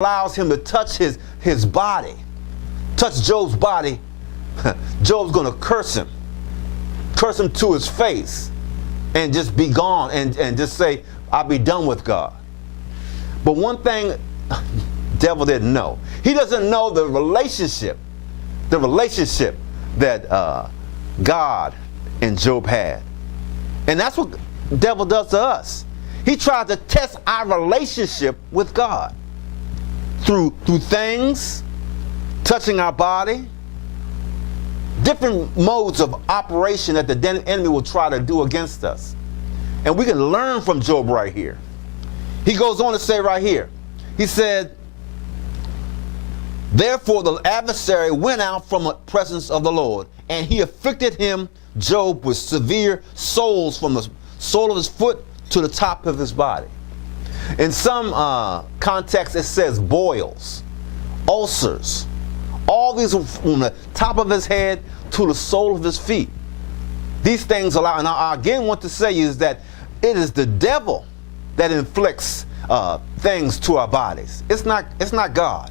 allows him to touch his body, touch Job's body, Job's going to curse him to his face and just be gone and just say, I'll be done with God. But one thing devil didn't know. He doesn't know the relationship that God and Job had. And that's what the devil does to us. He tries to test our relationship with God through things, touching our body, different modes of operation that the enemy will try to do against us. And we can learn from Job right here. He goes on to say right here, he said, therefore the adversary went out from the presence of the Lord, and he afflicted him, Job, with severe sores from the sole of his foot to the top of his body. In some contexts, it says boils, ulcers, all these from the top of his head to the sole of his feet. These things allow, and I again want to say is that it is the devil that inflicts things to our bodies. It's not God.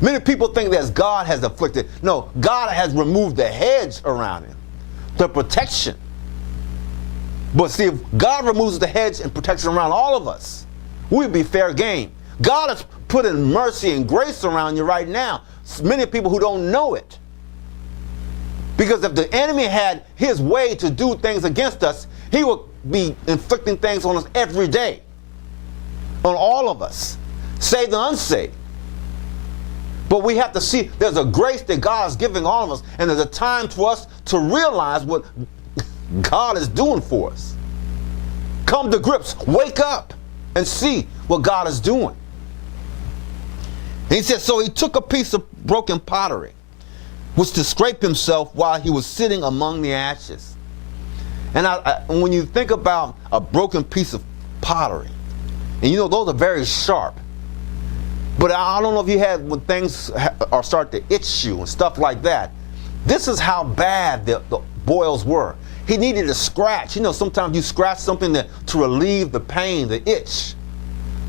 Many people think that God has afflicted. No, God has removed the hedge around him, the protection. But see, if God removes the hedge and protection around all of us, we'd be fair game. God has put in mercy and grace around you right now. Many people who don't know it. Because if the enemy had his way to do things against us, he would be inflicting things on us every day. On all of us, saved and unsaved. But we have to see there's a grace that God is giving all of us, and there's a time for us to realize what God is doing for us. Come to grips, wake up, and see what God is doing. And he said, so he took a piece of broken pottery, which to scrape himself while he was sitting among the ashes. And when you think about a broken piece of pottery, and you know those are very sharp, but I don't know if you had when things are start to itch you and stuff like that. This is how bad the boils were. He needed to scratch. You know, sometimes you scratch something to relieve the pain, the itch.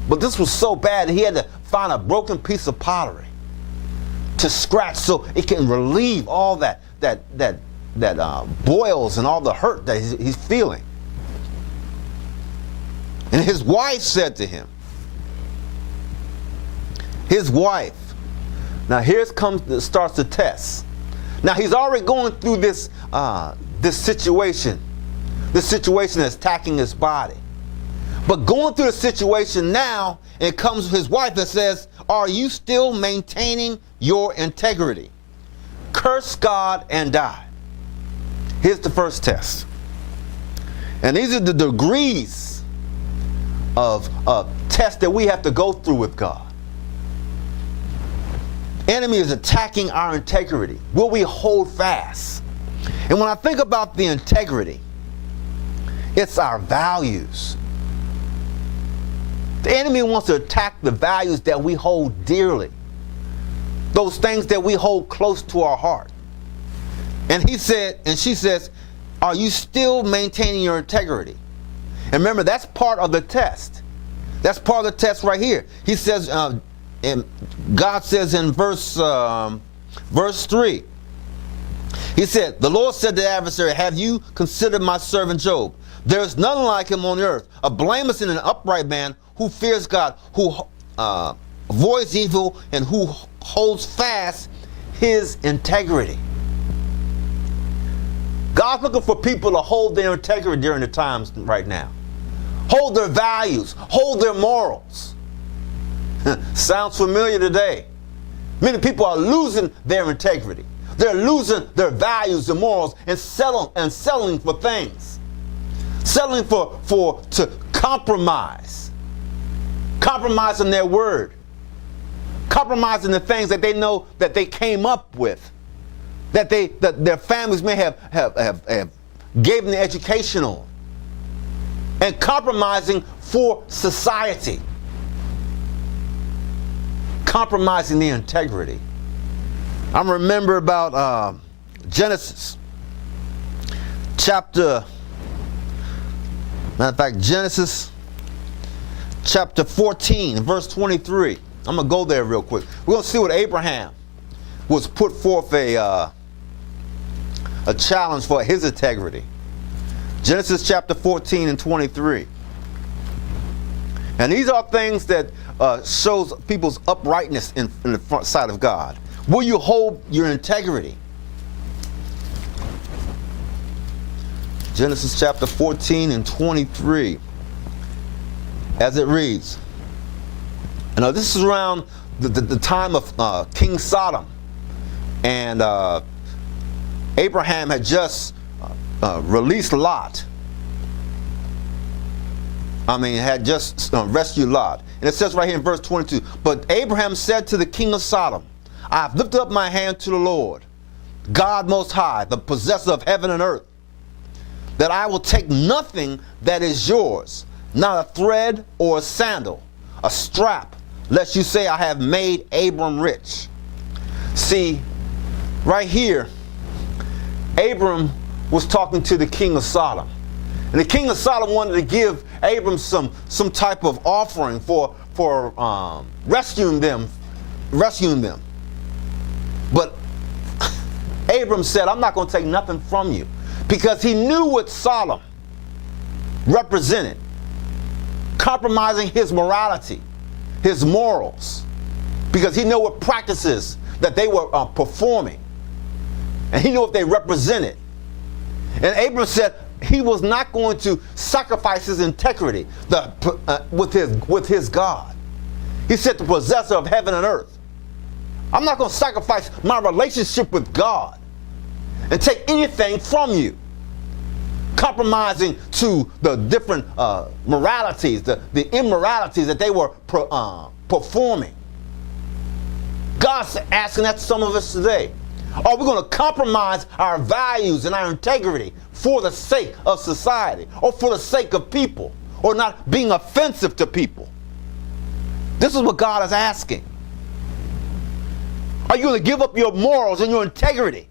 But this was so bad that he had to find a broken piece of pottery to scratch so it can relieve all that boils and all the hurt that he's feeling. And his wife said to him, now starts the test. Now he's already going through this situation that's attacking his body. But going through the situation now, it comes his wife that says, are you still maintaining your integrity? Curse God and die. Here's the first test. And these are the degrees of tests that we have to go through with God. Enemy is attacking our integrity. Will we hold fast? And when I think about the integrity, it's our values. The enemy wants to attack the values that we hold dearly. Those things that we hold close to our heart. And she says, are you still maintaining your integrity? And remember, that's part of the test. That's part of the test right here. He says, and God says in verse 3, he said, the Lord said to the adversary, have you considered my servant Job? There is none like him on the earth, a blameless and an upright man who fears God, who avoids evil, and who holds fast his integrity. God's looking for people to hold their integrity during the times right now. Hold their values, hold their morals. Sounds familiar today. Many people are losing their integrity. They're losing their values and morals and settling for things. Settling to compromise. Compromising their word. Compromising the things that they know that they came up with. That their families may have gave them the education on. And compromising for society. Compromising the integrity. I remember about Genesis chapter, matter of fact, Genesis chapter 14, verse 23. I'm going to go there real quick. We're going to see what Abraham was put forth a challenge for his integrity. Genesis chapter 14 and 23. And these are things that shows people's uprightness in the front side of God. Will you hold your integrity? Genesis chapter 14 and 23. As it reads. Now this is around the time of King Sodom. And Abraham had just released Lot. Had just rescued Lot. And it says right here in verse 22, but Abraham said to the king of Sodom, I have lifted up my hand to the Lord, God Most High, the possessor of heaven and earth, that I will take nothing that is yours, not a thread or a sandal, a strap, lest you say I have made Abram rich. See, right here, Abram was talking to the king of Sodom. And the king of Sodom wanted to give Abram some type of offering for rescuing them. But Abram said, I'm not going to take nothing from you, because he knew what Sodom represented, compromising his morality, his morals, because he knew what practices that they were performing, and he knew what they represented. And Abram said he was not going to sacrifice his integrity with his God. He said, the possessor of heaven and earth. I'm not going to sacrifice my relationship with God and take anything from you, compromising to the different moralities, the immoralities that they were performing. God's asking that to some of us today. Are we going to compromise our values and our integrity for the sake of society, or for the sake of people, or not being offensive to people? This is what God is asking. Are you going to give up your morals and your integrity?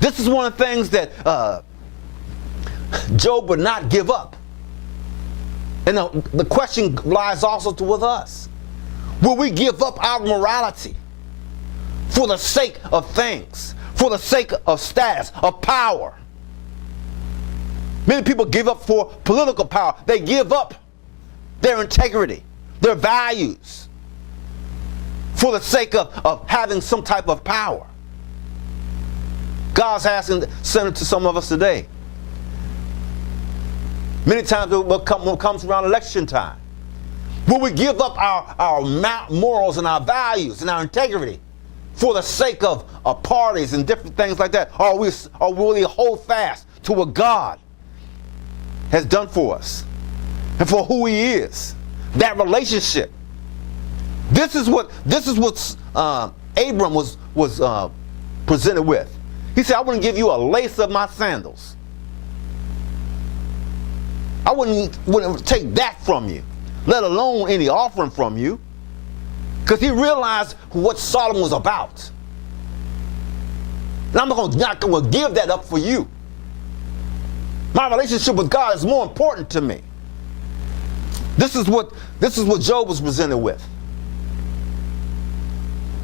This is one of the things that Job would not give up. And the question lies also with us. Will we give up our morality for the sake of things, for the sake of status, of power? Many people give up for political power. They give up their integrity, their values, for the sake of having some type of power. God's asking, send it to some of us today. Many times when comes around election time, will we give up our morals and our values and our integrity for the sake of parties and different things like that? Or will we hold fast to what God has done for us and for who He is? That relationship. This is what Abram was presented with. He said, I wouldn't give you a lace of my sandals. I wouldn't take that from you, let alone any offering from you, because he realized what Sodom was about. And I'm not going to give that up for you. My relationship with God is more important to me. This is what Job was presented with.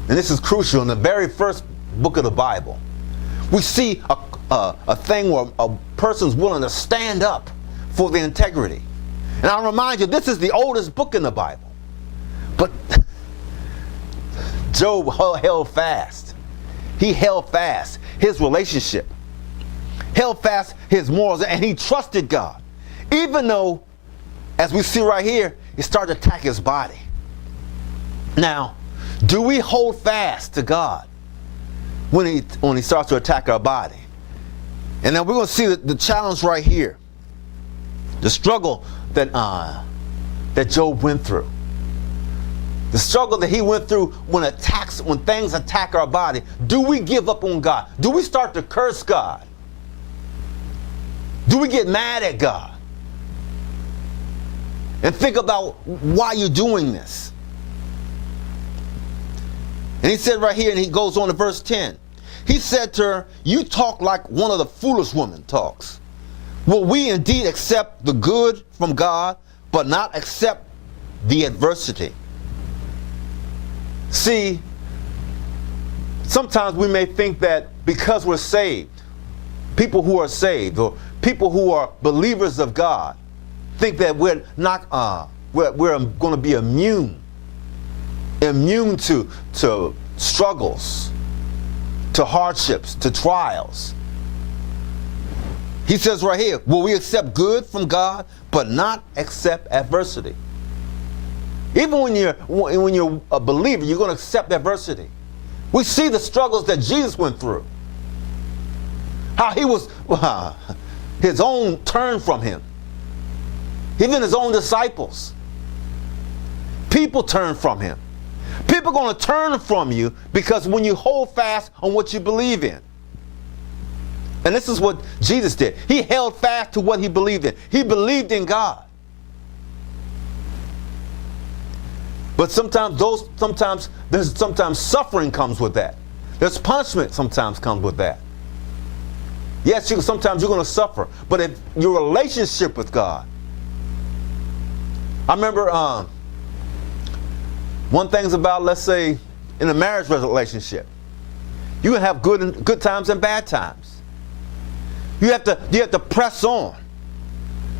And this is crucial. In the very first book of the Bible, we see a thing where a person's willing to stand up for their integrity. And I'll remind you, this is the oldest book in the Bible. But Job held fast. He held fast his relationship, held fast his morals, and he trusted God. Even though, as we see right here, it started to attack his body. Now, do we hold fast to God when he starts to attack our body? And then we're going to see the challenge right here. The struggle that Job went through. The struggle that he went through when things attack our body. Do we give up on God? Do we start to curse God? Do we get mad at God? And think about why you're doing this. And he said right here, and he goes on to verse 10. He said to her, you talk like one of the foolish women talks. Will we indeed accept the good from God, but not accept the adversity? See, sometimes we may think that because we're saved, people who are saved or people who are believers of God think that we're not we're going to be immune to struggles, to hardships, to trials. He says right here, will we accept good from God but not accept adversity? Even when you're a believer, you're going to accept adversity. We see the struggles that Jesus went through. How he was, his own turned from him. Even his own disciples. People turned from him. People are going to turn from you because when you hold fast on what you believe in. And this is what Jesus did. He held fast to what he believed in. He believed in God. But sometimes suffering comes with that. There's punishment sometimes comes with that. Yes, sometimes you're going to suffer. But if your relationship with God, I remember one thing's about, let's say, in a marriage relationship, you can have good times and bad times. You have to press on.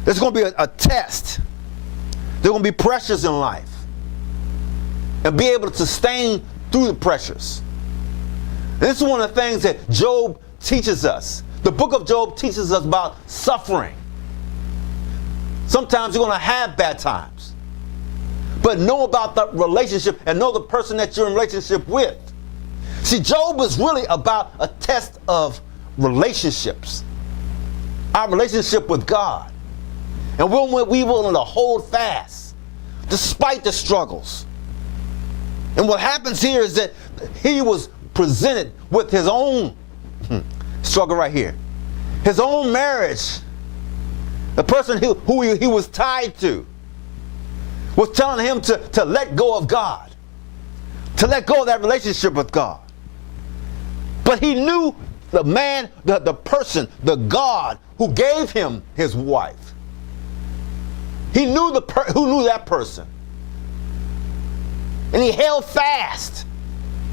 There's going to be a test. There are going to be pressures in life. And be able to sustain through the pressures. And this is one of the things that Job teaches us. The book of Job teaches us about suffering. Sometimes you're going to have bad times. But know about the relationship and know the person that you're in relationship with. See, Job is really about a test of relationships. Our relationship with God. And we're willing to hold fast despite the struggles. And what happens here is that he was presented with his own struggle right here. His own marriage. The person who he was tied to was telling him to let go of God. To let go of that relationship with God. But he knew the man, the person, the God who gave him his wife. He knew who knew that person. And he held fast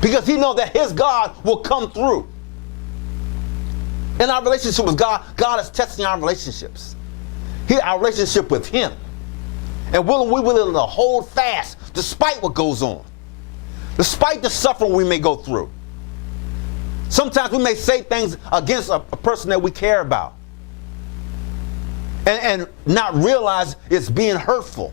because he knew that his God will come through. In our relationship with God, God is testing our relationships. Our relationship with him. And we're willing to hold fast despite what goes on. Despite the suffering we may go through. Sometimes we may say things against a person that we care about. And not realize it's being hurtful.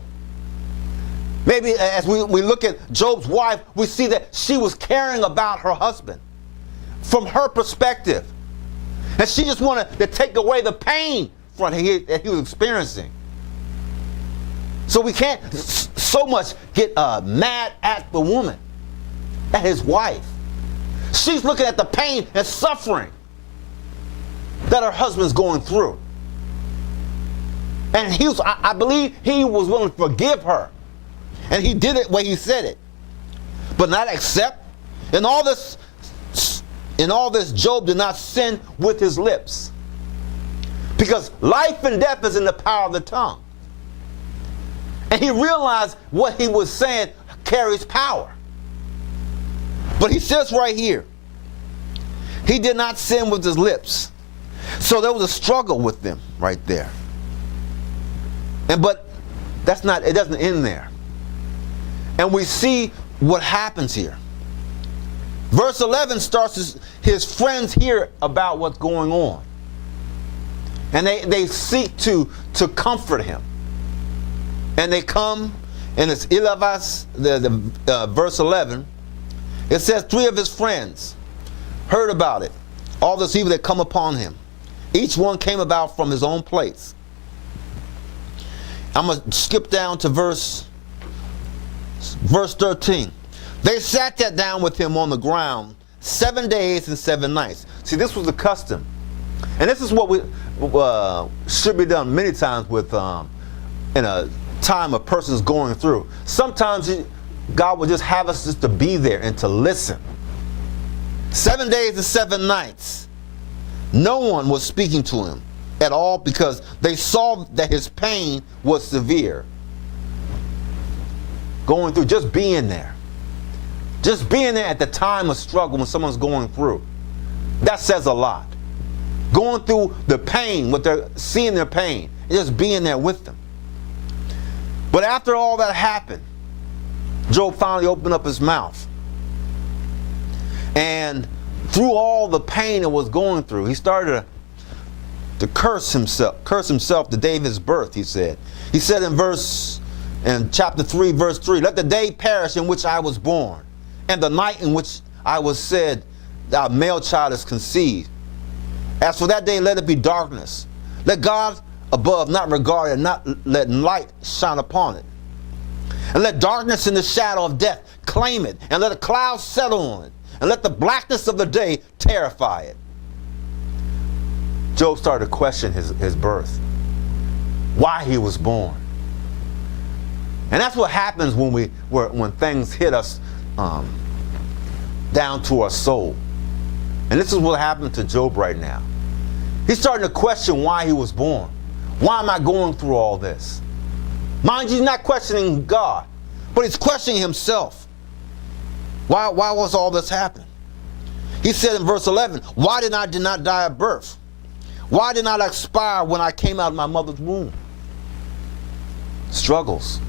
Maybe as we look at Job's wife, we see that she was caring about her husband from her perspective. And she just wanted to take away the pain that he was experiencing. So we can't so much get mad at the woman, at his wife. She's looking at the pain and suffering that her husband's going through. And I believe he was willing to forgive her. And he did it when he said it. But not accept. In all this, Job did not sin with his lips. Because life and death is in the power of the tongue. And he realized what he was saying carries power. But he says right here, he did not sin with his lips. So there was a struggle with them right there. But it doesn't end there. And we see what happens here. Verse 11 starts his friends hear about what's going on. And they seek to comfort him. And they come, and it's verse 11. It says 3 of his friends heard about it, all this evil that come upon him. Each one came about from his own place. I'm going to skip down to verse 13. They sat down with him on the ground 7 days and 7 nights. See, this was the custom. And this is what we should be done many times with in a time a person's going through. Sometimes God will just have us just to be there and to listen. 7 days and 7 nights. No one was speaking to him at all because they saw that his pain was severe. Going through, just being there. Just being there at the time of struggle when someone's going through, that says a lot. Going through the pain, what they're seeing their pain, and just being there with them. But after all that happened, Job finally opened up his mouth. And through all the pain it was going through, he started to curse himself the day of his birth, he said. He said in chapter 3, verse 3, let the day perish in which I was born, and the night in which I was said, thy male child is conceived. As for that day, let it be darkness. Let God above not regard it, and not let light shine upon it. And let darkness and the shadow of death claim it, and let a cloud settle on it, and let the blackness of the day terrify it. Job started to question his birth, why he was born. And that's what happens when things hit us down to our soul. And this is what happened to Job right now. He's starting to question why he was born. Why am I going through all this? Mind you, he's not questioning God, but he's questioning himself. Why was all this happening? He said in verse 11, why did I not die at birth? Why did I not expire when I came out of my mother's womb? Struggles.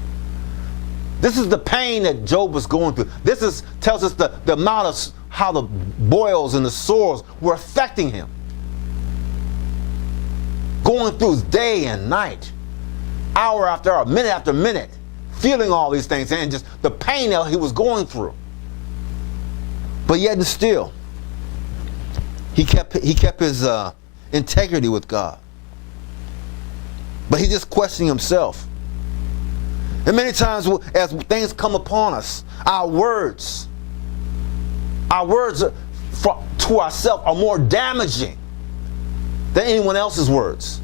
This is the pain that Job was going through. This tells us the amount of how the boils and the sores were affecting him. Going through day and night, hour after hour, minute after minute, feeling all these things and just the pain that he was going through. But yet and still, he kept his integrity with God. But he's just questioning himself. And many times as things come upon us, our words to ourselves are more damaging than anyone else's words.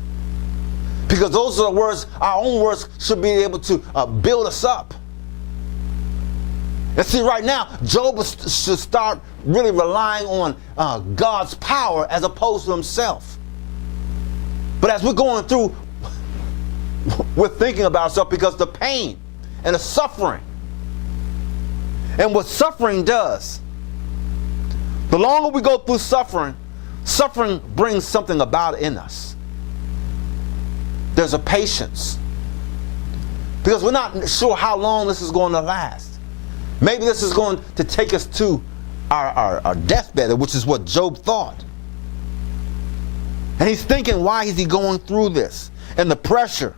Because those are the words, our own words should be able to build us up. And see, right now, Job should start really relying on God's power as opposed to himself. But as we're going through, we're thinking about ourselves because the pain and the suffering. And what suffering does, the longer we go through suffering, suffering brings something about in us. There's a patience. Because we're not sure how long this is going to last. Maybe this is going to take us to our deathbed, which is what Job thought. And he's thinking, why is he going through this? And the pressure,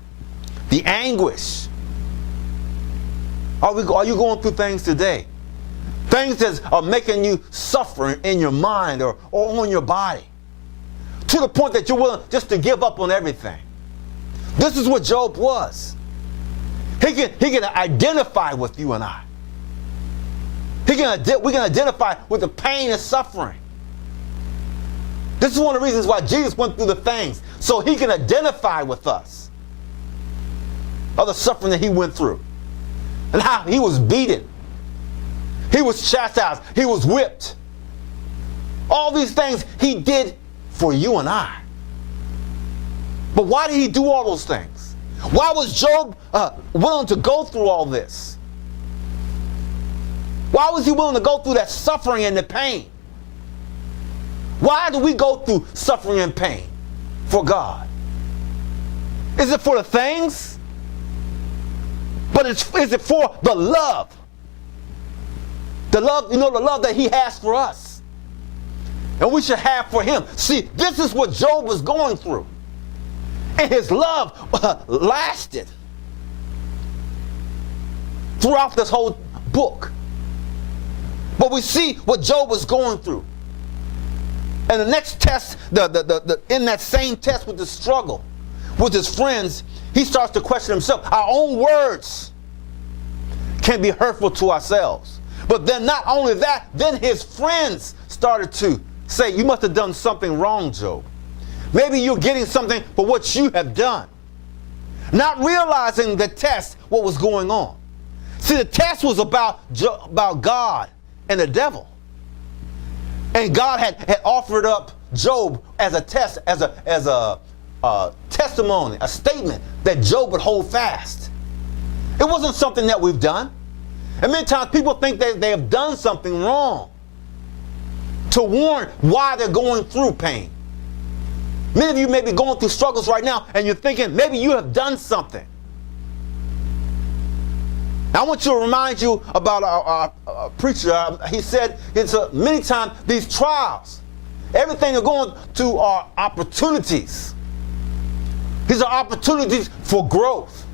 the anguish. Are you going through things today? Things that are making you suffer in your mind or on your body. To the point that you're willing just to give up on everything. This is what Job was. He can identify with you and I. We can identify with the pain and suffering. This is one of the reasons why Jesus went through the things, so he can identify with us of the suffering that he went through and how he was beaten. He was chastised. He was whipped. All these things he did for you and I. But why did he do all those things? Why was Job willing to go through all this? Why was he willing to go through that suffering and the pain? Why do we go through suffering and pain for God? Is it for the things? But is it for the love? The love, the love that he has for us. And we should have for him. See, this is what Job was going through. And his love lasted throughout this whole book. But we see what Job was going through. And the next test, in that same test with the struggle, with his friends, he starts to question himself. Our own words can be hurtful to ourselves. But then not only that, then his friends started to say, you must have done something wrong, Job. Maybe you're getting something for what you have done. Not realizing the test, what was going on. See, the test was about God and the devil. And God had offered up Job as a test, as a testimony, a statement that Job would hold fast. It wasn't something that we've done. And many times people think that they have done something wrong to warrant why they're going through pain. Many of you may be going through struggles right now, and you're thinking maybe you have done something. I want to remind you about a preacher. He said many times these trials, everything you're going through are opportunities. These are opportunities for growth.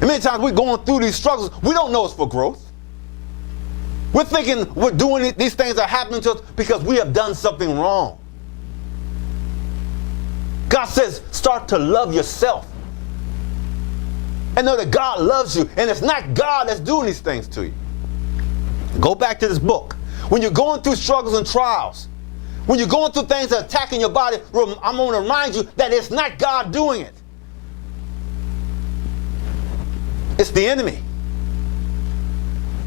And many times we're going through these struggles, we don't know it's for growth. We're thinking we're doing these things are happening to us because we have done something wrong. God says, start to love yourself. And know that God loves you. And it's not God that's doing these things to you. Go back to this book. When you're going through struggles and trials, when you're going through things that are attacking your body, I'm going to remind you that it's not God doing it. It's the enemy.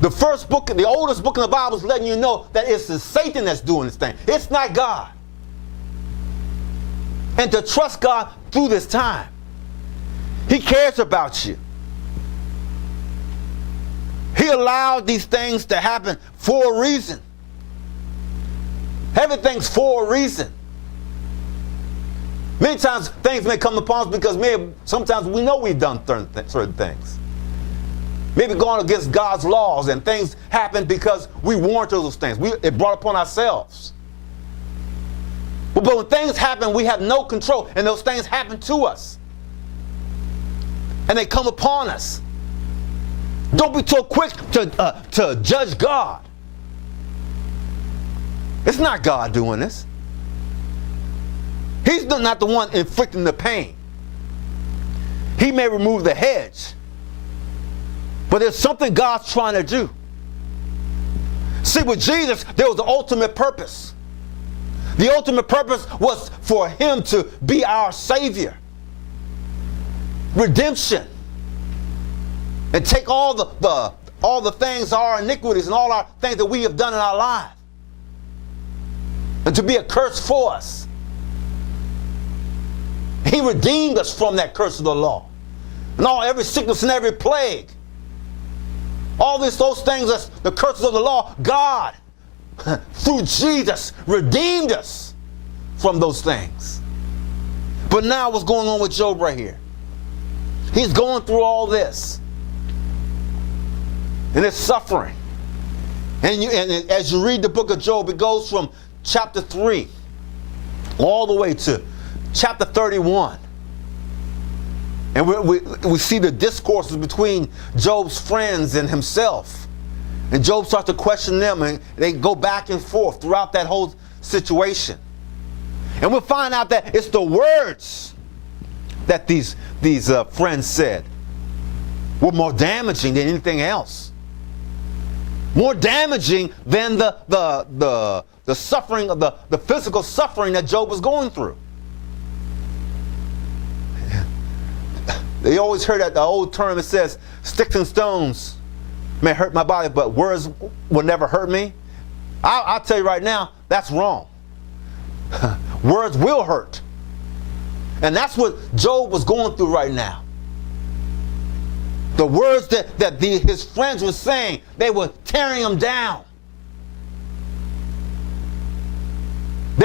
The first book, the oldest book in the Bible is letting you know that it's Satan that's doing this thing. It's not God. And to trust God through this time. He cares about you. He allowed these things to happen for a reason. Everything's for a reason. Many times things may come upon us because sometimes we know we've done certain things. Maybe going against God's laws, and things happen because we warranted those things. It brought upon ourselves. But when things happen, we have no control, and those things happen to us. And they come upon us. Don't be so quick to judge God. It's not God doing this. He's not the one inflicting the pain. He may remove the hedge, but there's something God's trying to do. See, with Jesus, there was the ultimate purpose. The ultimate purpose was for him to be our Savior. Redemption. And take all the things, our iniquities and all our things that we have done in our life. And to be a curse for us. He redeemed us from that curse of the law. And every sickness and every plague. All those things, that's the curses of the law, God, through Jesus, redeemed us from those things. But now what's going on with Job right here? He's going through all this. And it's suffering. And as you read the book of Job, it goes from chapter 3 all the way to chapter 31. And we see the discourses between Job's friends and himself. And Job starts to question them, and they go back and forth throughout that whole situation. And we'll find out that it's the words that these friends said were more damaging than anything else. More damaging than the suffering of the physical suffering that Job was going through. They always heard that the old term that says, sticks and stones may hurt my body, but words will never hurt me. I'll tell you right now, that's wrong. Words will hurt. And that's what Job was going through right now. The words that his friends were saying, they were tearing him down.